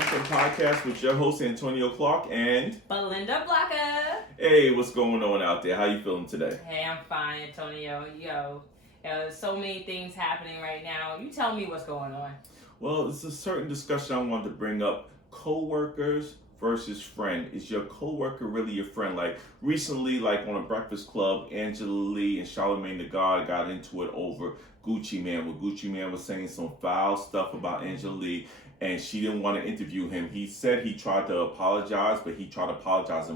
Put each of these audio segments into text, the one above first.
Something podcast with your host Antonio Clark and Belinda Blocker. hey, what's going on out there? How you feeling today? Hey, I'm fine, Antonio. There's so many things happening right now. You tell me what's going on. Well, it's a certain discussion I wanted to bring up. Coworkers versus friend. Is your coworker really your friend? Like recently, like on a Breakfast Club, Angela Lee and Charlamagne the God got into it over Gucci Man, where Gucci Man was saying some foul stuff about Angela Lee, and she didn't want to interview him. He said he tried to apologize, but he tried to apologize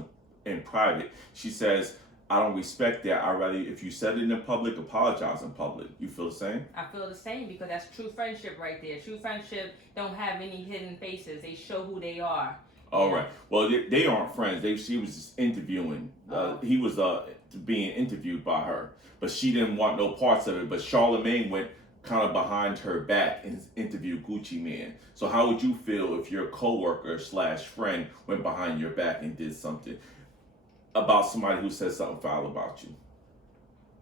in private. She says, I don't respect that. I rather, if you said it in public, apologize in public. You feel the same? I feel the same because that's true friendship right there. True friendship don't have any hidden faces. They show who they are. All right. Well, they aren't friends. She was just interviewing. He was being interviewed by her, but she didn't want no parts of it. But Charlamagne went kind of behind her back and interviewed Gucci Man. So how would you feel if your coworker / friend went behind your back and did something about somebody who said something foul about you?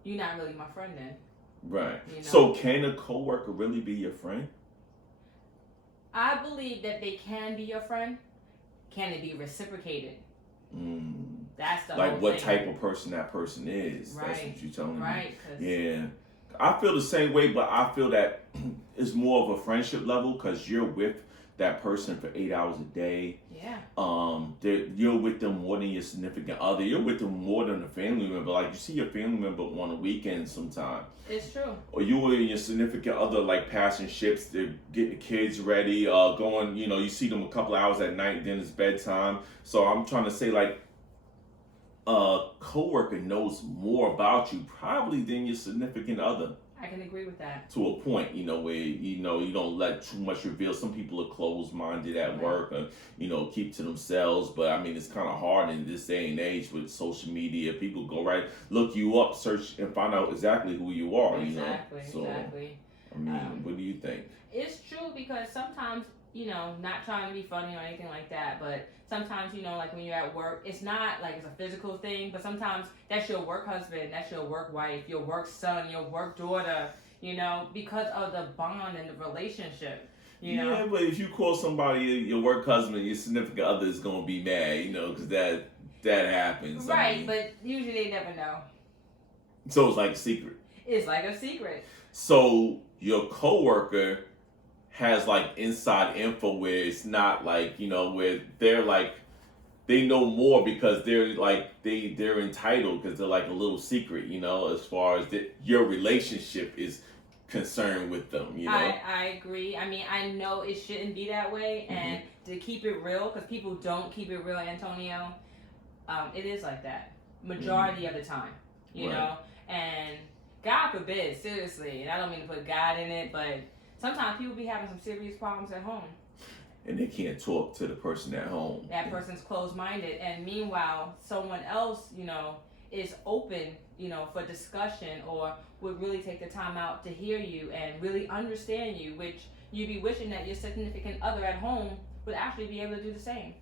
You're not really my friend then. Right. You know? So can a coworker really be your friend? I believe that they can be your friend. Can it be reciprocated? That's the like whole what thing. type of person that person is. Right. That's what you're telling me. Right. Yeah. I feel the same way, but I feel that it's more of a friendship level because you're with that person for 8 hours a day. Yeah. You're with them more than your significant other. You're with them more than a family member. Like you see your family member on a weekend sometime. It's true. Or you and your significant other like passing ships, they're getting the kids ready, going, you see them a couple hours at night, then it's bedtime. So I'm trying to say like a coworker knows more about you probably than your significant other. I can agree with that. To a point, where you don't let too much reveal. Some people are closed-minded at work, and keep to themselves. But I mean, it's kind of hard in this day and age with social media. People go right, look you up, search, and find out exactly who you are. Exactly. So, Exactly. I mean, what do you think? It's true because sometimes, not trying to be funny or anything like that, but sometimes, like when you're at work, it's not like it's a physical thing, but sometimes that's your work husband, that's your work wife, your work son, your work daughter, because of the bond and the relationship. Yeah, but if you call somebody your work husband, your significant other is going to be mad, because that happens. Right, but usually they never know. So it's like a secret. It's like a secret. So your coworker has like inside info where it's not like where they're like they know more because they're like they're entitled because they're like a little secret as far as your relationship is concerned with them. I agree. I mean, I know it shouldn't be that way, and to keep it real, because people don't keep it real, Antonio, it is like that majority of the time, you know, and God forbid, seriously, and I don't mean to put God in it, but sometimes people be having some serious problems at home. And they can't talk to the person at home. That person's closed-minded. And meanwhile, someone else, is open, for discussion or would really take the time out to hear you and really understand you, which you'd be wishing that your significant other at home would actually be able to do the same.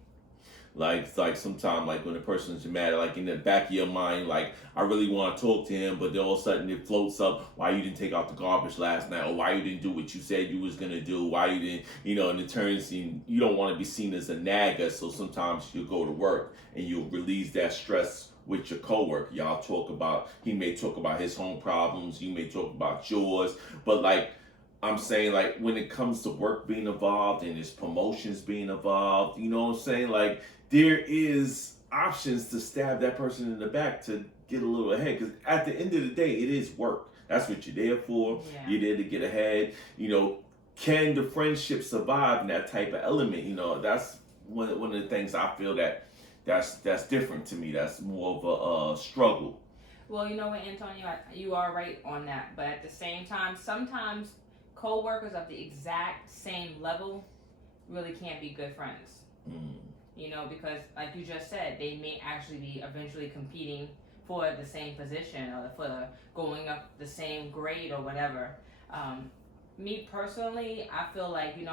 Like sometimes, like when a person's mad, like in the back of your mind, like I really want to talk to him, but then all of a sudden it floats up, why you didn't take out the garbage last night, or why you didn't do what you said you was gonna do, why you didn't, and it turns in, you don't want to be seen as a nagger, so sometimes you'll go to work and you'll release that stress with your coworker. Y'all he may talk about his home problems, you may talk about yours, but like I'm saying, like when it comes to work being involved and his promotions being involved, you know what I'm saying? Like there is options to stab that person in the back to get a little ahead. Because at the end of the day, it is work. That's what you're there for. Yeah. You're there to get ahead. Can the friendship survive in that type of element? That's one of the things I feel that's different to me. That's more of a struggle. Well, you know what, Antonio, you are right on that. But at the same time, sometimes co-workers of the exact same level really can't be good friends. Because like you just said, they may actually be eventually competing for the same position or for going up the same grade or whatever. Me personally, I feel like, you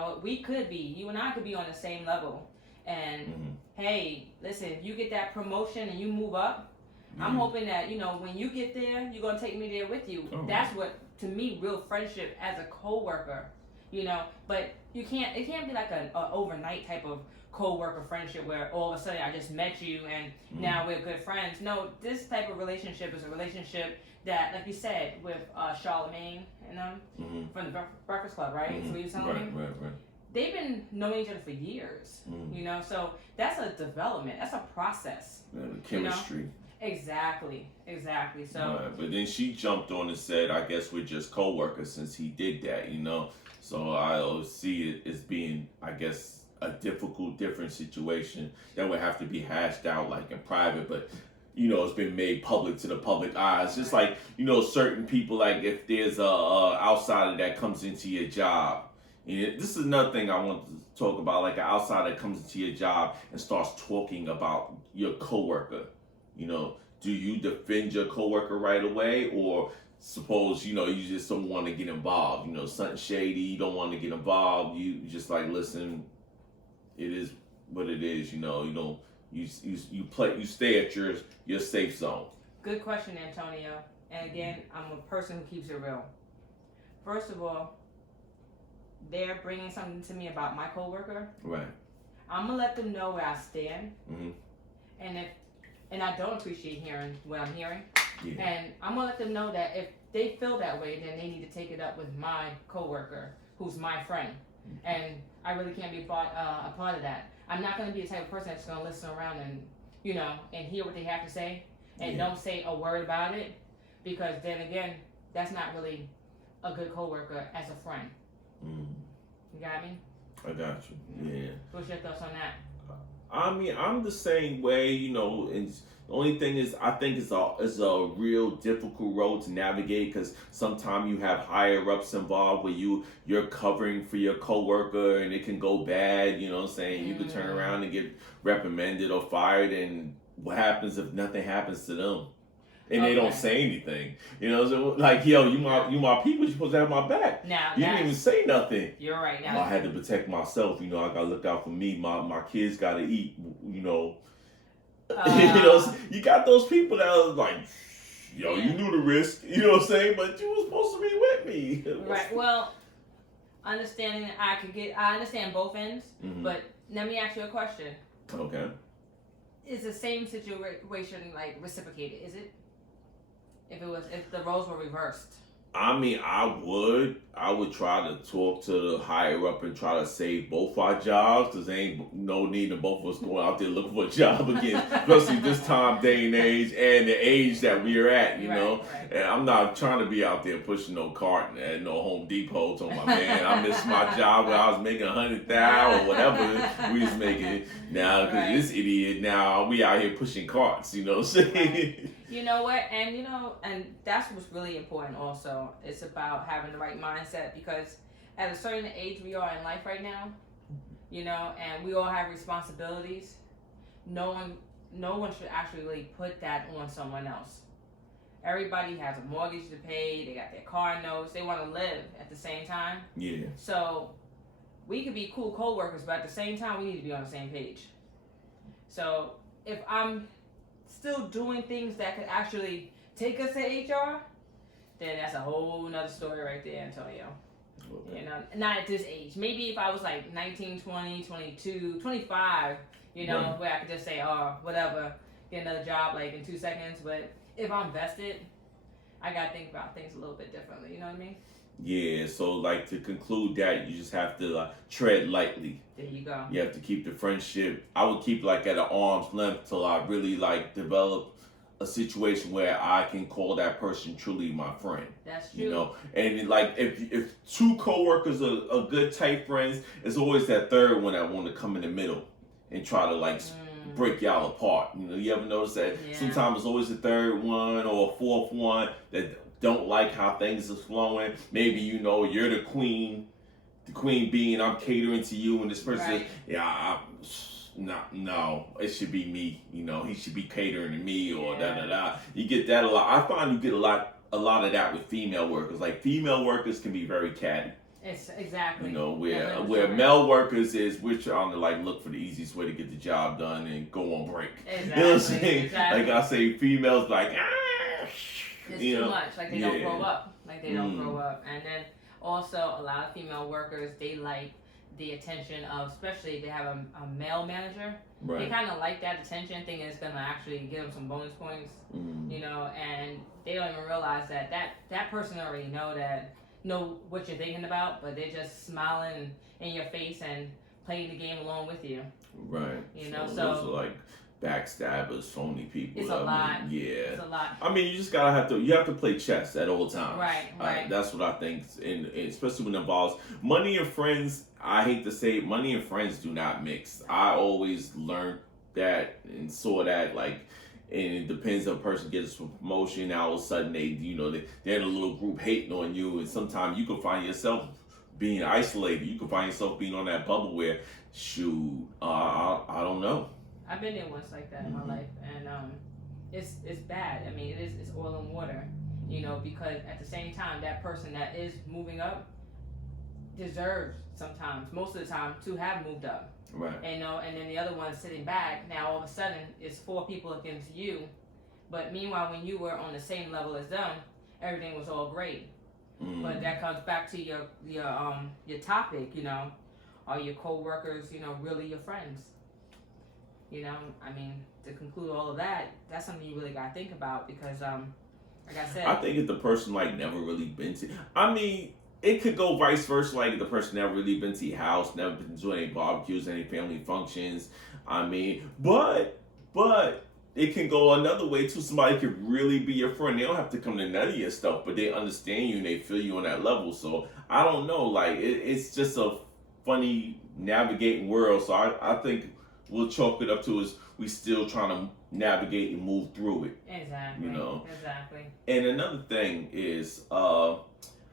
and I could be on the same level. And hey, listen, if you get that promotion and you move up, I'm hoping that, when you get there, you're going to take me there with you. That's what, to me, real friendship as a coworker you know. But it can't be like a overnight type of co-worker friendship where all of a sudden I just met you and now we're good friends. No, this type of relationship is a relationship that, like you said, with Charlemagne and them from the Breakfast Club, right? So you telling me? Right. They've been knowing each other for years, you know. So that's a development. That's a process. Yeah, the chemistry. You know? Exactly. So, right. But then she jumped on and said, "I guess we're just co-workers since he did that," you know. So I always see it as being, I guess, a different situation that would have to be hashed out like in private, but you know, it's been made public to the public eye. It's just like, you know, certain people, like if there's a outsider that comes into your job. And this is another thing I want to talk about, like an outsider that comes into your job and starts talking about your coworker. You know, do you defend your coworker right away, or suppose, you know, you just don't want to get involved, you know, something shady, you don't want to get involved, you just like, listen, it is what it is, you know, you don't, you stay at your safe zone. Good question, Antonio. And again, I'm a person who keeps it real. First of all, they're bringing something to me about my coworker. Right. I'm gonna let them know where I stand. Mm-hmm. And I don't appreciate hearing what I'm hearing. Yeah. And I'm gonna let them know that if they feel that way, then they need to take it up with my coworker, who's my friend. And I really can't be a part of that. I'm not gonna be the type of person that's gonna listen around and, you know, and hear what they have to say and don't say a word about it, because then again, that's not really a good coworker as a friend. You got me? I got you. Yeah. What's your thoughts on that? I mean, I'm the same way, you know, and the only thing is, I think it's a real difficult road to navigate, because sometimes you have higher ups involved where you're covering for your coworker and it can go bad, you know what I'm saying? You could turn around and get reprimanded or fired, and what happens if nothing happens to them? And they don't say anything, you know. So like, yo, you my people. You're supposed to have my back. Now you didn't even say nothing. You're right. Now I had to protect myself. You know, I gotta look out for me. My kids gotta eat. You know, you know. You got those people that are like, yo, you knew the risk. You know what I'm saying? But you were supposed to be with me. Right. Well, understanding I understand both ends, but let me ask you a question. Okay. Is the same situation like reciprocated? Is it? If the roles were reversed? I mean, I would try to talk to the higher up and try to save both our jobs, because there ain't no need of both of us going out there looking for a job again, especially this time, day and age, and the age that we're at, you know. Right. And I'm not trying to be out there pushing no cart and no Home Depot talking about, man, I missed my job where I was making $100,000 or whatever we was making. Now, because this idiot, now we out here pushing carts, you know what I'm saying? You know what? And you know, and that's what's really important also. It's about having the right mindset, because at a certain age we are in life right now, you know, and we all have responsibilities. No one should actually really put that on someone else. Everybody has a mortgage to pay, they got their car notes, they want to live at the same time. Yeah. So we could be cool co-workers, but at the same time we need to be on the same page. So if I'm still doing things that could actually take us to HR, then that's a whole nother story right there, Antonio. Okay. You know, not at this age. Maybe if I was like 19, 20, 22, 25, you know, where I could just say, oh, whatever, get another job like in 2 seconds. But if I'm vested, I got to think about things a little bit differently. You know what I mean? Yeah, so like to conclude that, you just have to tread lightly. There you go. You have to keep the friendship. I would keep like at an arm's length till I really like develop a situation where I can call that person truly my friend. That's true. You know, and like if two coworkers are good tight friends, it's always that third one that want to come in the middle and try to like break y'all apart. You know, you ever notice that? Yeah. Sometimes it's always the third one or a fourth one that don't like how things are flowing. Maybe, you know, you're the queen being, I'm catering to you, and this person, no, it should be me. You know, he should be catering to me, or da. You get that a lot. I find you get a lot of that with female workers. Like, female workers can be very catty. It's exactly. You know, where male workers is, we're trying to like look for the easiest way to get the job done and go on break. Exactly. You know what I'm saying? Exactly. Like I say, females like, it's too much. Like they don't grow up. And then Also, a lot of female workers, they like the attention of, especially if they have a male manager. They Right. kind of like that attention, thinking it's gonna actually give them some bonus points, Mm. and they don't even realize that person already know what you're thinking about, but they're just smiling in your face and playing the game along with you. Right. So Those are like backstabbers, phony people. it's a lot. Yeah. It's a lot. I mean, you just gotta you have to play chess at all times. Right. That's what I think, and especially when it involves money and friends. I hate to say it, money and friends do not mix. I always learned that and saw that, like, and it depends if a person gets a promotion. Now all of a sudden they're in a little group hating on you, and sometimes you can find yourself being isolated. You can find yourself being on that bubble where, shoot, I don't know. I've been there once like that in my life, and it's bad. I mean, it's oil and water, because at the same time, that person that is moving up deserves sometimes, most of the time, to have moved up. Right. And then the other one sitting back. Now all of a sudden, it's 4 people against you, but meanwhile, when you were on the same level as them, everything was all great. But that comes back to your topic. Are your coworkers, really your friends? I mean, to conclude all of that, that's something you really gotta think about because, like I said, I think if the person like never really been to, I mean, it could go vice versa. Like if the person never really been to your house, never been to any barbecues, any family functions. I mean, but it can go another way too. Somebody could really be your friend. They don't have to come to none of your stuff, but they understand you and they feel you on that level. So I don't know. Like it's just a funny navigating world. So I think we'll chalk it up to is we still trying to navigate and move through it. Exactly. Exactly. And another thing is,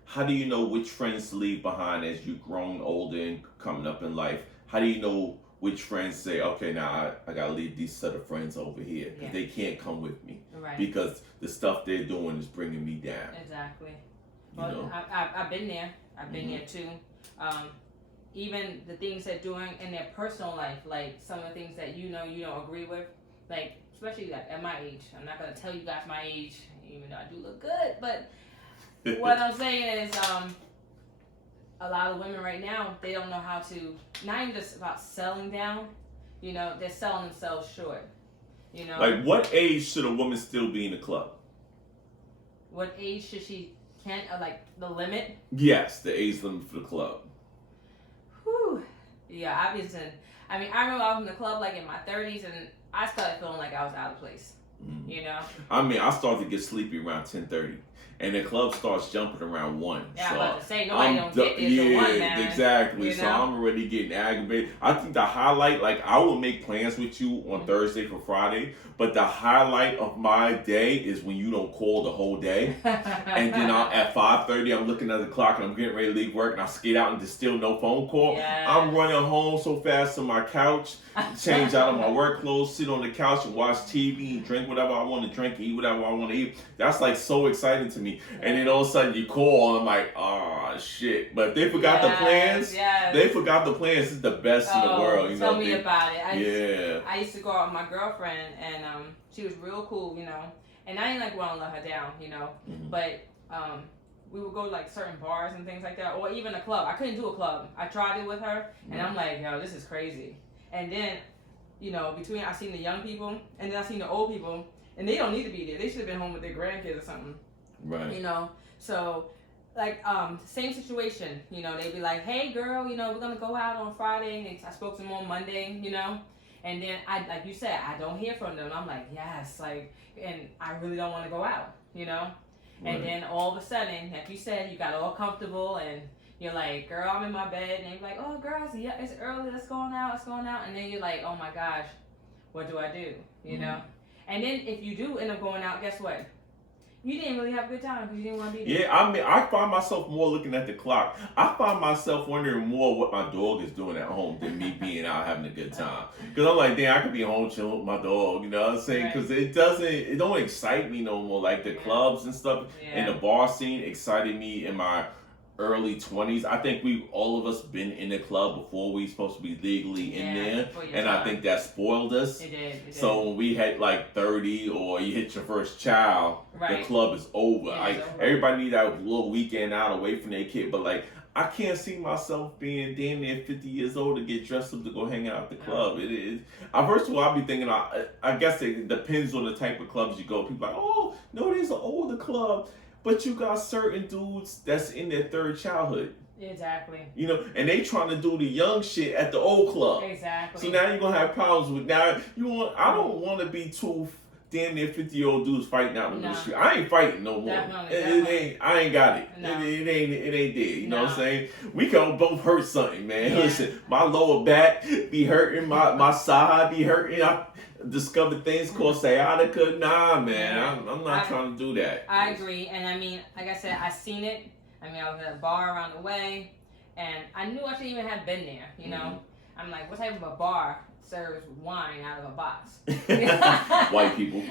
how do you know which friends to leave behind as you've grown older and coming up in life? How do you know which friends say, okay, now I gotta leave these set of friends over here because they can't come with me because the stuff they're doing is bringing me down. Exactly. Well, I've been there. I've been there too. Even the things they're doing in their personal life, like some of the things that you don't agree with, like especially like at my age. I'm not gonna tell you guys my age, even though I do look good, but what I'm saying is, a lot of women right now, they don't know how to, not even just about selling down, they're selling themselves short, Like, what age should a woman still be in the club? What age should like the limit? Yes, the age limit for the club. Whew. Yeah, obviously. I mean, I remember I was in the club like in my 30s and I started feeling like I was out of place, I mean, I started to get sleepy around 10:30. And the club starts jumping around 1. Yeah, so I was about to say, nobody don't get this till 1, man. Exactly. So I'm already getting aggravated. I think the highlight, like I will make plans with you on Thursday for Friday, but the highlight of my day is when you don't call the whole day. And then at 5:30, I'm looking at the clock and I'm getting ready to leave work and I skate out and there's still no phone call. Yes. I'm running home so fast to my couch, change out of my work clothes, sit on the couch and watch TV and drink whatever I want to drink, eat whatever I want to eat. That's like so exciting to me. And then all of a sudden you call and I'm like, oh shit. But if they forgot the plans, they forgot the plans. It's the best in the world. Tell me about it. I used to go out with my girlfriend and she was real cool, and I didn't like want to let her down, but we would go to like certain bars and things like that, or even a club. I couldn't do a club. I tried it with her and I'm like, yo, this is crazy. And then, between I seen the young people and then I seen the old people and they don't need to be there. They should have been home with their grandkids or something. Right. So like same situation, they'd be like, hey girl, we're gonna go out on Friday, and I spoke to them on Monday, and then I, like you said, I don't hear from them. I'm like, yes, like, and I really don't want to go out, and then all of a sudden, like you said, you got all comfortable and you're like, girl, I'm in my bed, and you're like, oh girl, it's early, let's go out, and then you're like, oh my gosh, what do I do, and then if you do end up going out, guess what? You didn't really have a good time because you didn't want to be there. Yeah, I mean, I find myself more looking at the clock. I find myself wondering more what my dog is doing at home than me being out having a good time. Because I'm like, damn, I could be home chilling with my dog, you know what I'm saying? Because it don't excite me no more. Like the clubs and stuff and the bar scene excited me in my early 20s. I think we all of us been in the club before we supposed to be legally in there, and I think that spoiled us. It did. So when we hit like 30 or you hit your first child, the club is over. Everybody need that little weekend out away from their kid, but like I can't see myself being damn near 50 years old to get dressed up to go hang out at the club. It is. First of all, I'll be thinking, I guess it depends on the type of clubs you go. People are like, oh, no, there's an older club. But you got certain dudes that's in their third childhood. Exactly. You know, and they trying to do the young shit at the old club. Exactly. So now you're going to have problems with, I don't want to be two damn near 50-year-old dudes fighting out in the street. I ain't fighting no more. Definitely. I ain't got it. No. It ain't there. You know what I'm saying? We can both hurt something, man. Yeah. Listen, my lower back be hurting, my side be hurting. I discovered things called sciatica. Nah, man, I'm not trying to do that. I agree, and I mean, like I said, I seen it. I mean, I was at a bar around the way, and I knew I shouldn't even have been there. You know, I'm like, what type of a bar serves wine out of a box? White people.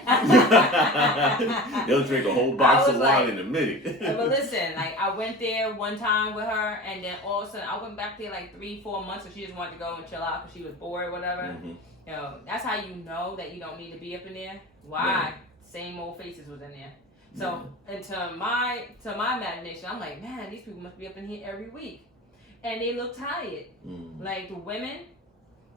They'll drink a whole box of wine in a minute. But listen, like I went there one time with her, and then all of a sudden I went back there like 3-4 months, and she just wanted to go and chill out because she was bored or whatever. You know, that's how you know that you don't need to be up in there. Why? Yeah. Same old faces was in there. So, and to my imagination, I'm like, man, these people must be up in here every week, and they look tired. Like the women,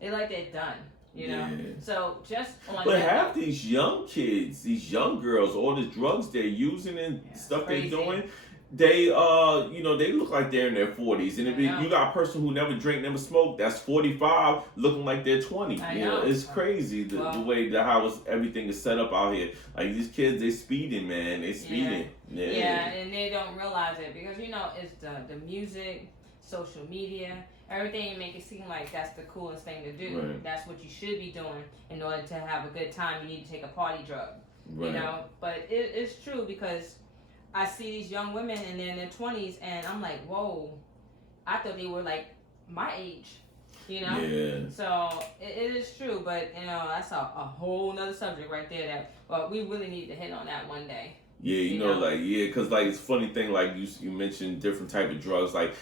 they like they're done. You know. So just on. But half these young kids, these young girls, all the drugs they're using and stuff they're doing. They they look like they're in their 40s, and if you got a person who never drank, never smoked, that's 45, looking like they're 20. You know, it's crazy the way how everything is set up out here. Like these kids, they speeding, man. They speeding. Yeah, and they don't realize it because it's the music, social media, everything make it seem like that's the coolest thing to do. Right. That's what you should be doing in order to have a good time. You need to take a party drug. Right. You know, but it's true because I see these young women and they're in their 20s, and I'm like, whoa, I thought they were like my age, you know? Yeah. So it is true, but that's a whole nother subject right there that we really need to hit on that one day. Yeah, you know, because it's funny thing, like you mentioned different type of drugs, like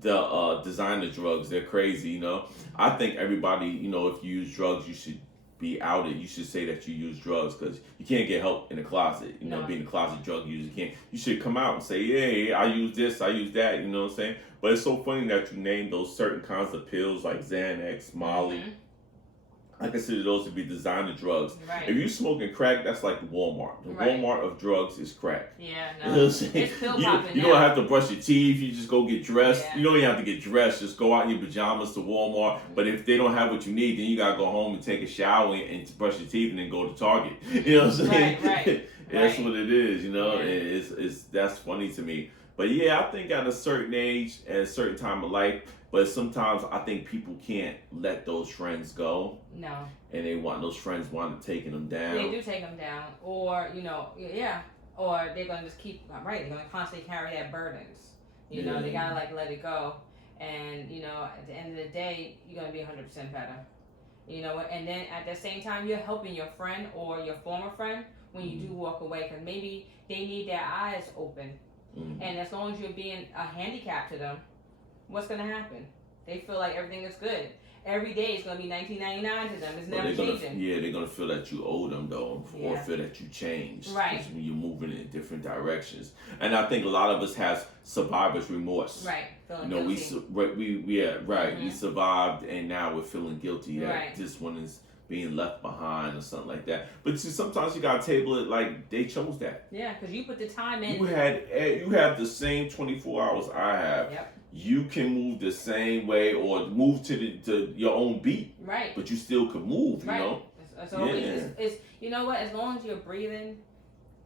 the designer drugs, they're crazy, you know? I think everybody, if you use drugs, you should be outed. You should say that you use drugs because you can't get help in the closet. Being a closet drug user, you should come out and say, "Hey, I use this, I use that." You know what I'm saying? But it's so funny that you name those certain kinds of pills like Xanax, Molly. I consider those to be designer drugs. Right. If you smoking crack, that's like Walmart. The Walmart of drugs is crack. Yeah, no. It's pill popping. You don't have to brush your teeth. You just go get dressed. Yeah. You don't even have to get dressed. Just go out in your pajamas to Walmart. But if they don't have what you need, then you gotta go home and take a shower and brush your teeth and then go to Target. You know what I'm saying? Right. That's what it is. You know, and that's funny to me. But yeah, I think at a certain age, at a certain time of life. But sometimes I think people can't let those friends go. No. And those friends wind up taking them down. They do take them down. Or, or they're going to just keep, they're going to constantly carry that burdens. You know, they got to let it go. And, at the end of the day, you're going to be 100% better. And then at the same time, you're helping your friend or your former friend when you do walk away. Because maybe they need their eyes open. And as long as you're being a handicap to them, what's going to happen? They feel like everything is good. Every day is going to be $19.99 to them. It's never changing. They're going to feel that you owe them, though, or feel that you changed. Right. When you're moving in different directions. And I think a lot of us have survivor's remorse. Right. Feeling guilty. We survived, and now we're feeling guilty that this one is being left behind or something like that. But see, sometimes you gotta table it like they chose that. Yeah, because you put the time in. You have the same 24 hours I have. Yep. You can move the same way or move to your own beat. Right. But you still could move, you know? It's always, it's you know what? As long as you're breathing,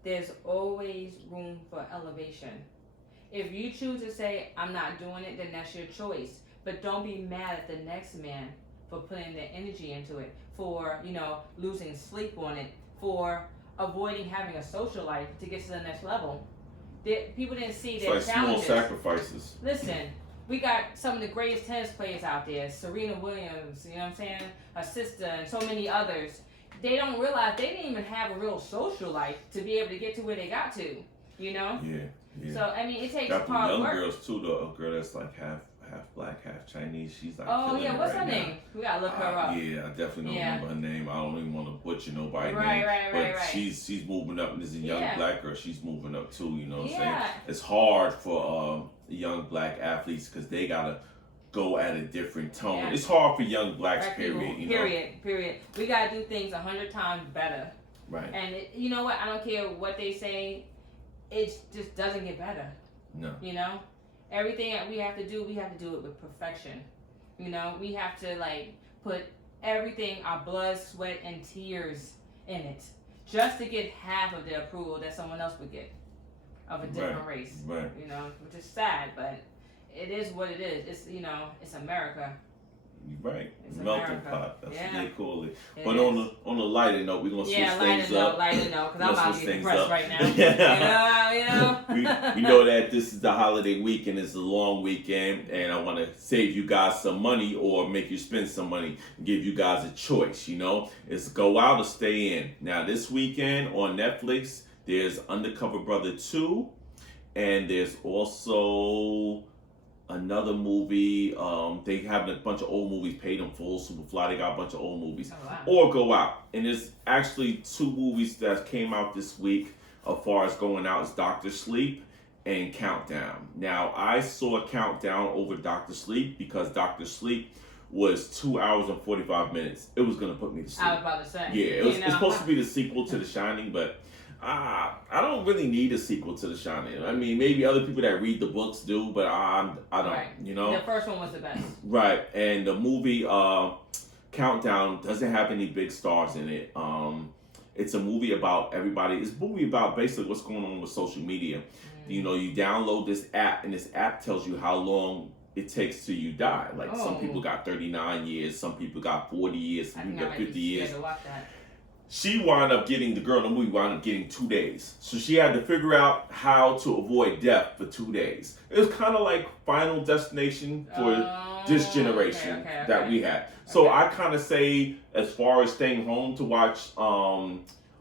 there's always room for elevation. If you choose to say, I'm not doing it, then that's your choice. But don't be mad at the next man for putting their energy into it, for, losing sleep on it, for avoiding having a social life to get to the next level. People didn't see their challenges. Small sacrifices. Listen, we got some of the greatest tennis players out there, Serena Williams, you know what I'm saying, her sister, and so many others. They don't realize they didn't even have a real social life to be able to get to where they got to, you know? Yeah. Yeah. So I mean, it takes Got the hard young work. girls too. A girl that's like half black, half Chinese. She's like Oh killing yeah, it what's right her now. name? We gotta look her up. Yeah, I definitely don't Yeah. remember her name. I don't even want to butcher nobody's Right, name. right, but right, right. she's moving up, and there's a young Yeah. black girl. She's moving up too. You know what I'm saying? Yeah. It's hard for young black athletes because they gotta go at a different tone. Yeah. It's hard for young blacks. Black Period. people, You know. period. We gotta do things 100 times better. Right. And you know what? I don't care what they say. It just doesn't get better. No. You know, everything that we have to do it with perfection. You know, we have to like put everything, our blood, sweat, and tears in it, just to get half of the approval that someone else would get of a different race. Right. You know, which is sad, but it is what it is. It's it's America. Right. It's Melting America. pot. That's Yeah. what they call it. It But is. on a lighter note, we're gonna switch things up. Lighter note, because I'm Let's about to switch get things depressed up. right now. Yeah. You know. we know that this is the holiday weekend. It's a long weekend, and I want to save you guys some money or make you spend some money. Give you guys a choice. You know, it's go out or stay in. Now this weekend on Netflix, there's Undercover Brother 2, and there's also another movie. They have a bunch of old movies. Paid in Full, Superfly. They got a bunch of old movies. Oh, wow. Or go out. And there's actually 2 movies that came out this week. As far as going out, is Doctor Sleep and Countdown. Now I saw Countdown over Doctor Sleep because Doctor Sleep was 2 hours and 45 minutes. It was gonna put me to sleep. I was about to say. Yeah, it's supposed to be the sequel to The Shining, but I don't really need a sequel to The Shining. I mean, maybe other people that read the books do, but I don't. Right. You know. The first one was the best. Right, and the movie Countdown doesn't have any big stars in it. It's a movie about everybody. It's a movie about basically what's going on with social media. You know, you download this app, and this app tells you how long it takes till you die. Like some people got 39 years, some people got 40 years, some people got 50 years. To watch that. She wound up getting, the girl in the movie wound up getting 2 days. So she had to figure out how to avoid death for 2 days. It was kind of like Final Destination for this generation that we had. So I kind of say, as far as staying home to watch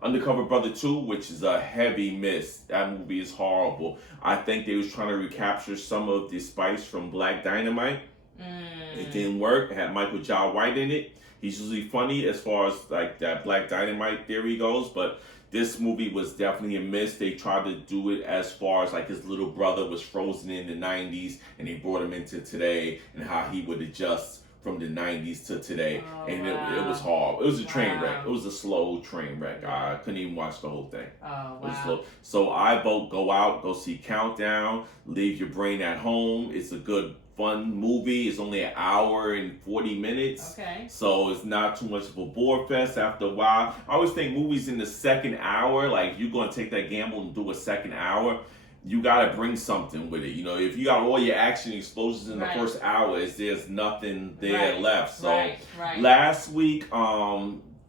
Undercover Brother 2, which is a heavy miss. That movie is horrible. I think they was trying to recapture some of the spice from Black Dynamite. It didn't work. It had Michael Jai White in it. He's usually funny as far as like that Black Dynamite theory goes, but this movie was definitely a miss. They tried to do it as far as like his little brother was frozen in the 90s and they brought him into today and how he would adjust from the 90s to today. It was hard. It was a train wreck. It was a slow train wreck. I couldn't even watch the whole thing. Oh, It was wow. slow. So I vote go out, go see Countdown, leave your brain at home. It's a good, fun movie. It's only an hour and 40 minutes. Okay. So it's not too much of a bore fest after a while. I always think movies in the second hour, like you're going to take that gamble and do a second hour, you got to bring something with it. You know, if you got all your action explosions in the first hour, there's nothing there left. So last week,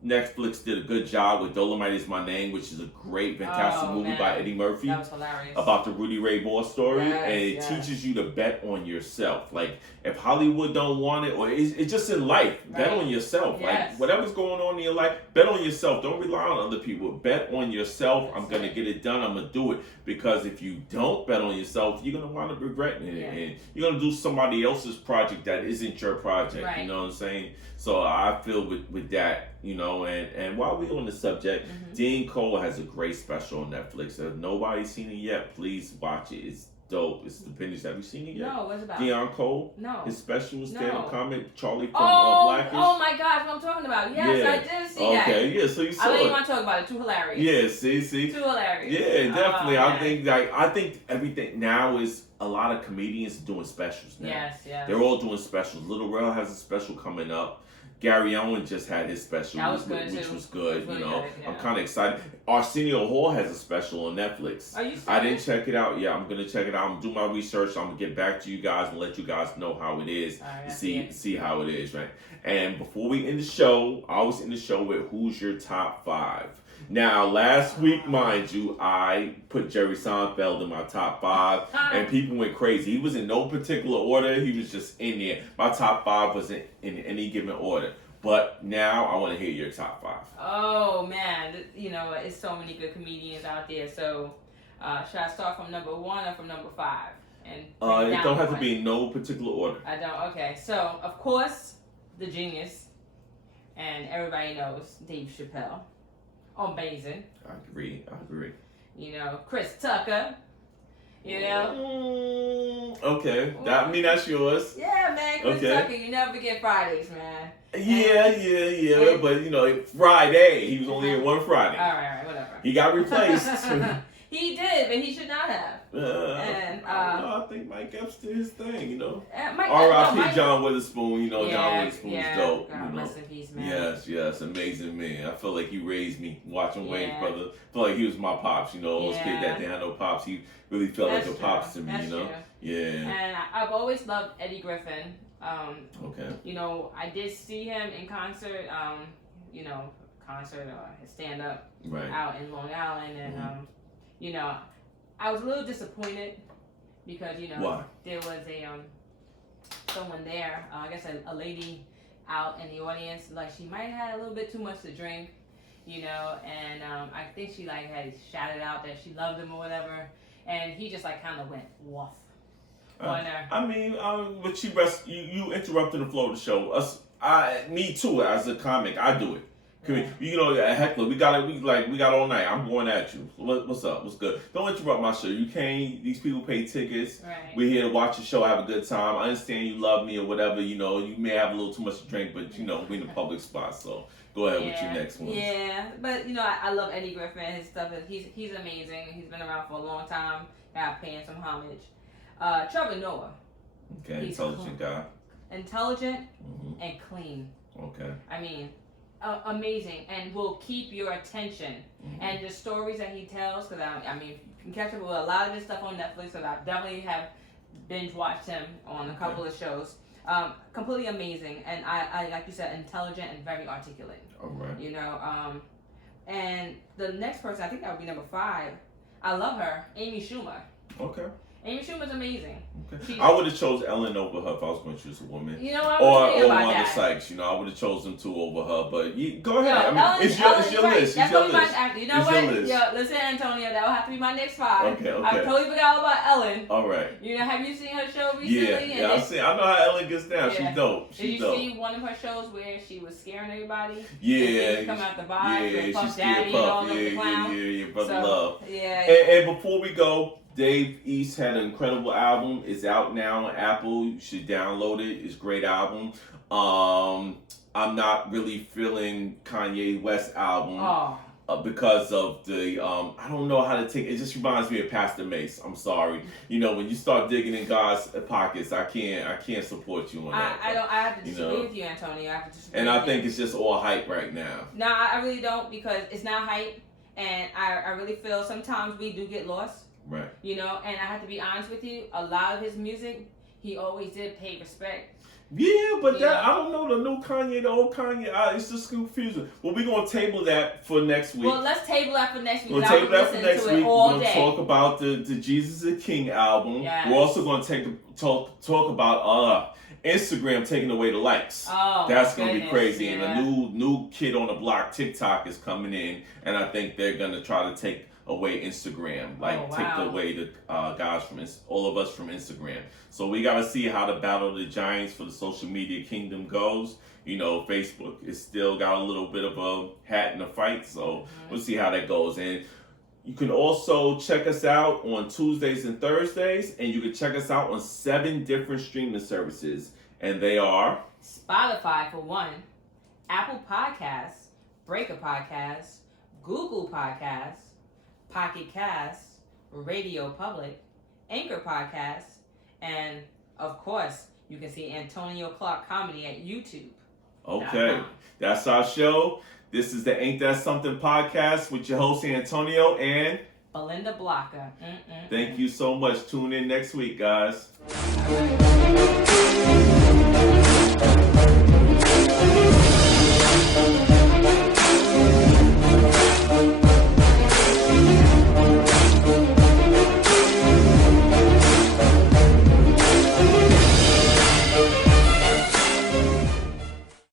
Netflix did a good job with Dolomite Is My Name, which is a great, fantastic movie by Eddie Murphy. That was hilarious. About the Rudy Ray Moore story. Yes, and it teaches you to bet on yourself. Like, if Hollywood don't want it, or it's just in life, bet on yourself. Yes. Like, whatever's going on in your life, bet on yourself. Don't rely on other people. Bet on yourself. I'm going to get it done. I'm going to do it. Because if you don't bet on yourself, you're going to wind up regretting it. And you're going to do somebody else's project that isn't your project. Right. You know what I'm saying? So I feel with that, you know, and while we're on the subject, Dean Cole has a great special on Netflix. If nobody's seen it yet, please watch it. It's dope. It's stupendous. Have you seen it yet? No, what's it about? Deon Cole? No. His special stand-up comic, Charlie from Blackish. Oh my gosh, what I'm talking about. Yes, I did see that. Okay, yeah, so you saw I don't it. even want to talk about it. Too hilarious. Yeah, see? Too hilarious. Yeah, definitely. Oh, I think everything now is a lot of comedians doing specials now. Yes. They're all doing specials. Little Rel has a special coming up. Gary Owen just had his special, That was good, which too. was good. It was You really know, good, yeah. I'm kind of excited. Arsenio Hall has a special on Netflix. Are you serious? I didn't check it out. Yeah, I'm gonna check it out. I'm gonna do my research. I'm gonna get back to you guys and let you guys know how it is. All right, See how it is, right? And before we end the show, I always end the show with who's your top 5. Now, last week, mind you, I put Jerry Seinfeld in my top 5, and people went crazy. He was in no particular order. He was just in there. My top 5 wasn't in any given order. But now I want to hear your top 5. Oh man, you know, it's so many good comedians out there. So Should I start from number 1 or from number 5? And it don't have to be in no particular order. I don't. Okay, so of course, the genius, and everybody knows Dave Chappelle. Amazing. I agree. You know, Chris Tucker. You know. Okay, that's yours. Yeah, man, Chris Tucker. You never forget Fridays, man. Yeah. But you know, Friday. He was only in one Friday. All right, whatever. He got replaced. He did, but he should not have. I think Mike Epps did his thing, you know. R.I.P. John Witherspoon, you know, John Witherspoon's dope. God, you know. rest in peace, man. Yes, amazing man. I feel like he raised me watching Wayne's brother. I feel like he was my pops, you know. Those kids that didn't have no pops, he really felt like a pops to me, you know. True. Yeah. And I've always loved Eddie Griffin. Okay. You know, I did see him in concert, his stand up out in Long Island, and you know, I was a little disappointed because, you know, Why? there was someone there, I guess a lady out in the audience, like she might have had a little bit too much to drink, you know, and I think she like had shouted out that she loved him or whatever, and he just like kind of went woof. I mean, but you interrupted the flow of the show. Me too, as a comic, I do it. You know, a heckler, we got all night. I'm going at you. What's up? What's good? Don't interrupt my show. You can't. These people pay tickets. Right. We're here to watch your show, have a good time. I understand you love me or whatever. You know, you may have a little too much to drink, but you know, we're in a public spot. So go ahead with your next one. Yeah, but you know, I love Eddie Griffin. His stuff he's amazing. He's been around for a long time. Got paying some homage. Trevor Noah. Okay, he's intelligent guy. Intelligent and clean. Okay. I mean, amazing, and will keep your attention. And the stories that he tells, because I mean, you can catch up with a lot of his stuff on Netflix, because I definitely have binge watched him on a couple of shows. Completely amazing, and I like you said, intelligent and very articulate. All right. You know, and the next person, I think that would be number 5. I love her, Amy Schumer. Okay. Amy Schumer's amazing. Okay. I would have chose Ellen over her if I was going to choose a woman. You know what? Or Wanda Sykes. You know, I would have chosen 2 over her. But go ahead. It's your list. It's your list. You know what? Yo, listen, Antonio, that will have to be my next 5. Okay. I totally forgot about Ellen. All right. You know, have you seen her show recently? Yeah, I know how Ellen gets down. Yeah. She's dope. Did you see one of her shows where she was scaring everybody? Yeah. Come out the box and Puff Daddy and all of the clowns. Yeah, brother love. Yeah. And before we go, Dave East had an incredible album. It's out now on Apple. You should download it. It's a great album. I'm not really feeling Kanye West album because of the I don't know how to take it. It just reminds me of Pastor Mace. I'm sorry. You know, when you start digging in God's pockets, I can't support you on that. I have to disagree with you, Antonio. And I think it's just all hype right now. No, I really don't, because it's not hype, and I really feel sometimes we do get lost. Right. You know, and I have to be honest with you, a lot of his music, he always did pay respect. Yeah, but I don't know, the new Kanye, the old Kanye, it's just confusing. Well, we're going to table that for next week. Well, let's table that for next week. We'll table that for next week. We're going to talk about the Jesus is King album. Yes. We're also going to talk about Instagram taking away the likes. Oh, that's going to be crazy. Yeah. And a new kid on the block, TikTok, is coming in, and I think they're going to try to take away Instagram, take away the guys from all of us from Instagram. So we got to see how the battle of the giants for the social media kingdom goes. You know, Facebook is still got a little bit of a hat in the fight, so we'll see how that goes. And you can also check us out on Tuesdays and Thursdays, and you can check us out on 7 different streaming services, and they are Spotify for one, Apple Podcasts, Breaker Podcasts, Google Podcasts, Pocket Casts, Radio Public, Anchor Podcasts, and of course, you can see Antonio Clark Comedy at YouTube. Okay, that's our show. This is the Ain't That Something podcast with your host Antonio and Belinda Blocker. Thank you so much. Tune in next week, guys.